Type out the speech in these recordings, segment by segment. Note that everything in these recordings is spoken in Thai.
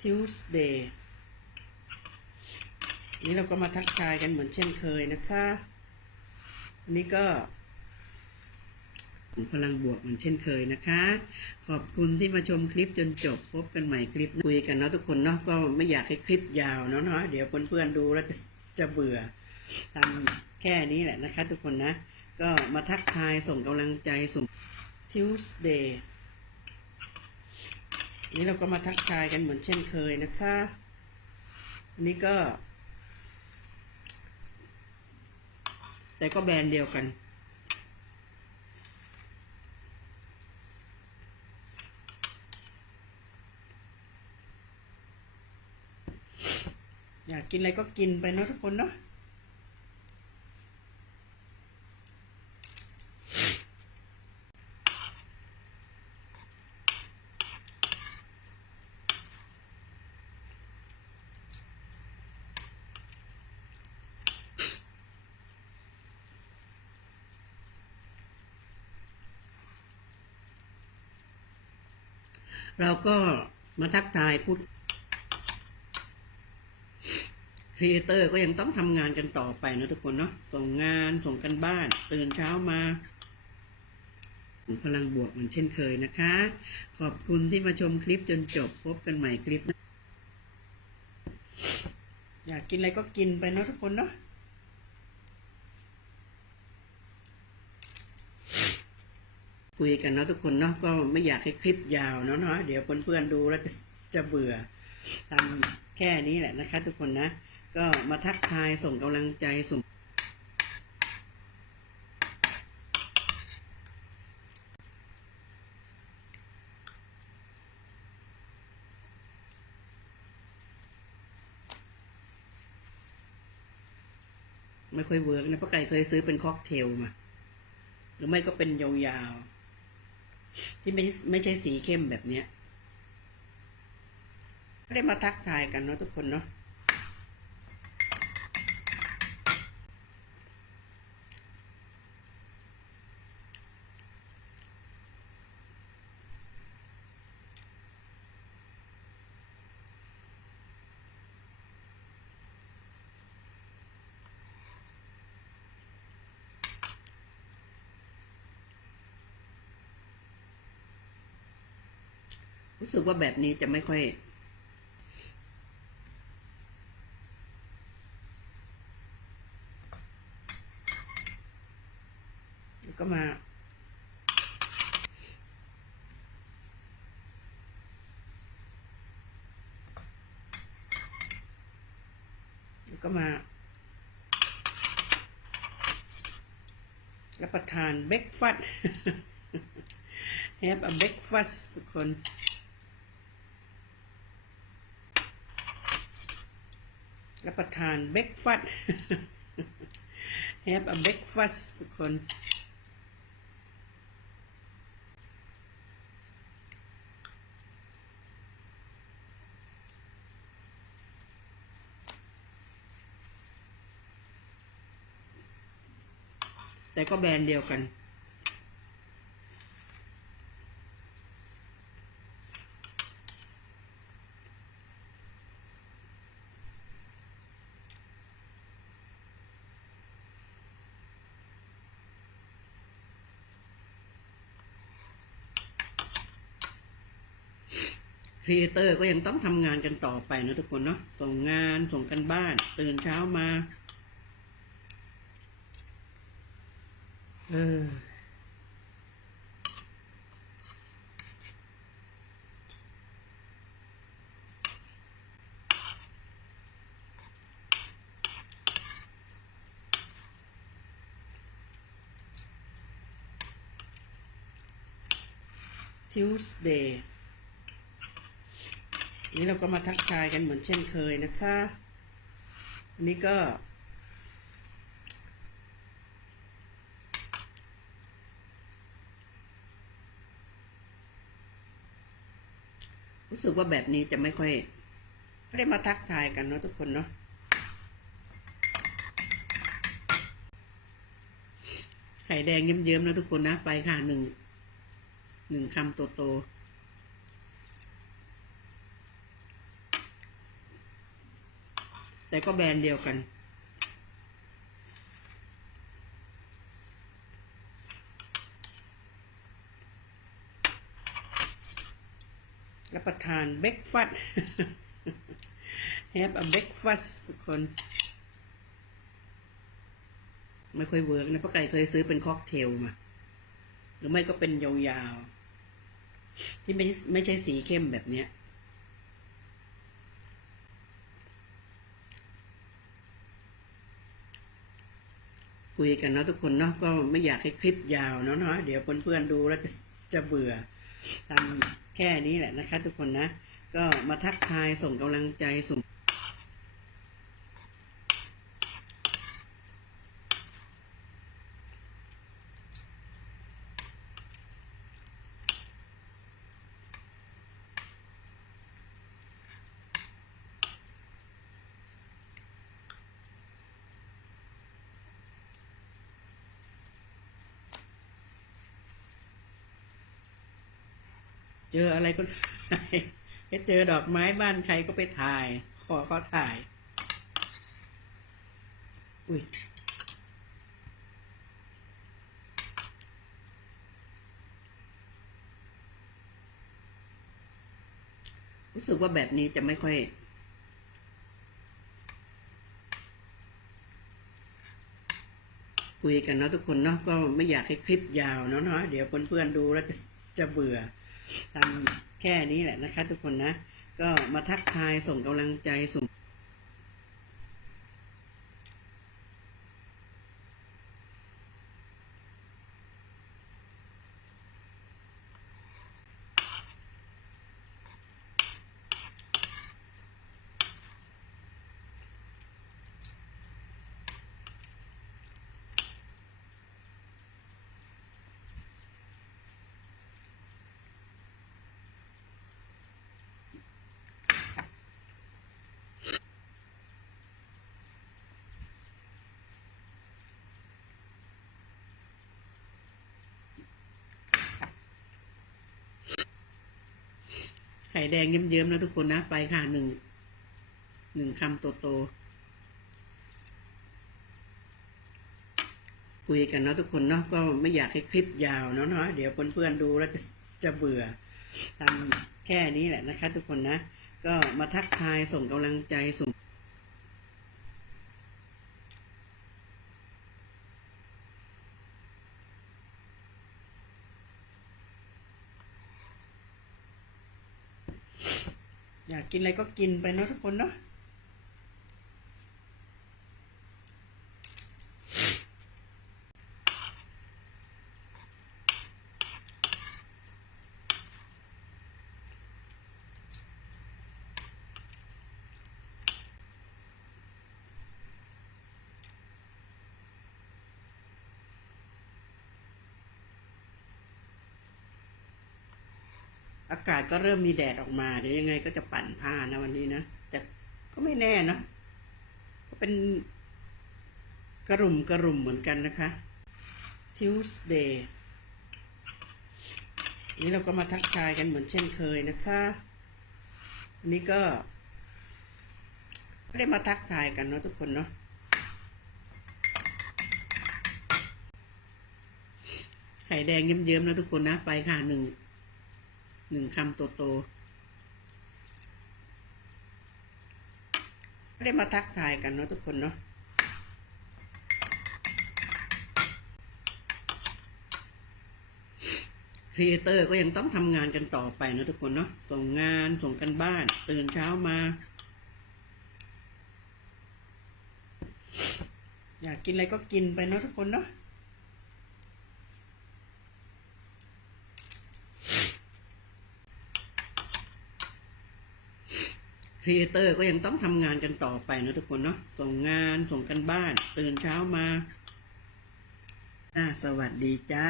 Tuesday นี้เราก็มาทักทายกันเหมือนเช่นเคยนะคะวันนี้ก็พลังบวกเหมือนเช่นเคยนะคะ ขอบคุณที่มาชมคลิปจนจบ พบกันใหม่คลิปคุยกันเนาะทุกคนเนาะก็ไม่อยากให้คลิปยาวเนาะเนาะเดี๋ยวเพื่อนๆดูแล้วจะจะเบื่อทำแค่นี้แหละนะคะ ทุกคนนะ ก็มาทักทายส่งกำลังใจส่ง Tuesday นี้เราก็มาทักทายกันเหมือนเช่นเคยนะคะวันนี้ก็ แต่ก็แบรนด์เดียวกัน อยากกินอะไรก็กินไปเนาะทุกคนเนาะ เราก็มาทักทายพูดครีเอเตอร์ก็ยังต้องทำงานกันต่อไปนะทุกคนเนาะส่งงานส่งกันบ้าน ตื่นเช้ามาพลังบวกเหมือนเช่นเคยนะคะ ขอบคุณที่มาชมคลิปจนจบพบกันใหม่คลิปน้าอยากกินอะไรก็กินไปเนาะทุกคนเนาะ คุยกันเนาะทุกคนเนาะก็ไม่อยากให้คลิปยาวเนาะเนาะเดี๋ยวเพื่อนๆดูแล้วจะจะเบื่อทำแค่นี้แหละนะคะ ทุกคนนะ ก็มาทักทายส่งกำลังใจส่งไม่ค่อยเวิร์กนะป้าไก่เคยซื้อเป็นค็อกเทลมา หรือไม่ก็เป็นยาวๆ ที่ไม่ไม่ใช่สีเข้มแบบเนี้ยได้มาทักทายกันเนาะทุกคนเนาะ รู้สึกว่าแบบนี้จะไม่ค่อย ก็มา ก็มารับประทานเบรกฟาสต์ have a breakfast ทุกคน รับประทานเบรกฟาสต์ have a breakfast ทุกคน แต่ก็แบรนด์เดียวกัน ครีเอเตอร์ก็ยังต้องทำงานกันต่อไปนะทุกคนเนาะส่งงานส่งกันบ้าน ตื่นเช้ามาเออ Tuesday นี้เราก็มาทักทายกันเหมือนเช่นเคยนะคะวันนี้ก็ รู้สึกว่าแบบนี้จะไม่ค่อยไม่ได้มาทักทายกันเนาะทุกคนเนาะไข่แดงเยิ้มๆนะทุกคนนะ ไปค่ะหนึ่งหนึ่งคำโตๆ แต่ก็แบรนด์เดียวกัน รับประทานเบรกฟาสต์ have a breakfast ทุกคน ไม่ค่อยเวิร์กนะเพราะไก่เคยซื้อเป็นค็อกเทลมา หรือไม่ก็เป็นยาวๆที่ไม่ไม่ใช่สีเข้มแบบเนี้ย คุยกันเนาะทุกคนเนาะก็ไม่อยากให้คลิปยาวเนาะเนาะเดี๋ยวเพื่อนๆดูแล้วจะจะเบื่อทำแค่นี้แหละนะคะ ทุกคนนะ ก็มาทักทายส่งกำลังใจส่ง จออะไรก็ถ่ายให้เจอดอกไม้บ้านใครก็ไปถ่าย ขอเขาถ่าย อุ้ยรู้สึกว่าแบบนี้จะไม่ค่อย คุยกันเนาะทุกคนเนาะก็ไม่อยากให้คลิปยาวเนาะเนาะเดี๋ยวเพื่อนๆดูแล้วจะจะเบื่อ ทำแค่นี้แหละนะคะ ทุกคนนะ ก็มาทักทายส่งกำลังใจส่ง ข่แดงเยิ้มๆนะทุกคนนะ ไปค่ะหนึ่งหนึ่งคำโตๆคุยกันเนาะทุกคนเนาะก็ไม่อยากให้คลิปยาวเนาะเนาะเดี๋ยวเพื่อนๆดูแล้วจะจะเบื่อทำแค่นี้แหละนะคะ ทุกคนนะ ก็มาทักทายส่งกำลังใจส่ง กินอะไรก็กินไปเนาะทุกคนเนาะ อากาศก็เริ่มมีแดดออกมา เดี๋ยวยังไงก็จะปั่นผ้านะวันนี้นะ แต่ก็ไม่แน่นะก็เป็นกระหุ่มกระหุ่มเหมือนกันนะคะ Tuesday นี่เราก็มาทักทายกันเหมือนเช่นเคยนะคะวันนี้ก็ไม่ได้มาทักทายกันเนาะทุกคนเนาะไข่แดงเยิ้มๆนะทุกคนนะ ไปค่ะหนึ่ง หนึ่งคำโตๆไม่ได้มาทักทายกันเนาะทุกคนเนาะครีเอเตอร์ก็ยังต้องทำงานกันต่อไปนะทุกคนเนาะส่งงานส่งกันบ้าน ตื่นเช้ามา อยากกินอะไรก็กินไปเนาะทุกคนเนาะ ครีเอเตอร์ก็ยังต้องทำงานกันต่อไปนะทุกคนเนาะส่งงานส่งกันบ้าน ตื่นเช้ามาอ่าสวัสดีจ้า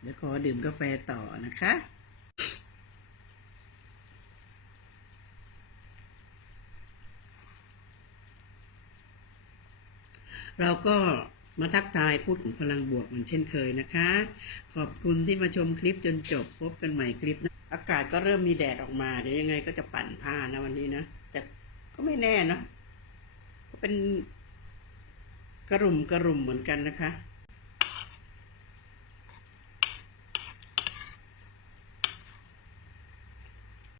เดี๋ยวขอดื่มกาแฟต่อนะคะเราก็มาทักทายพูดถึงพลังบวกเหมือนเช่นเคยนะคะ ขอบคุณที่มาชมคลิปจนจบพบกันใหม่คลิปหนะ อากาศก็เริ่มมีแดดออกมา เดี๋ยวยังไงก็จะปั่นผ้านะวันนี้นะ แต่ก็ไม่แน่นะกเป็นกระหรุ่มกระหรุ่มเหมือนกันนะคะ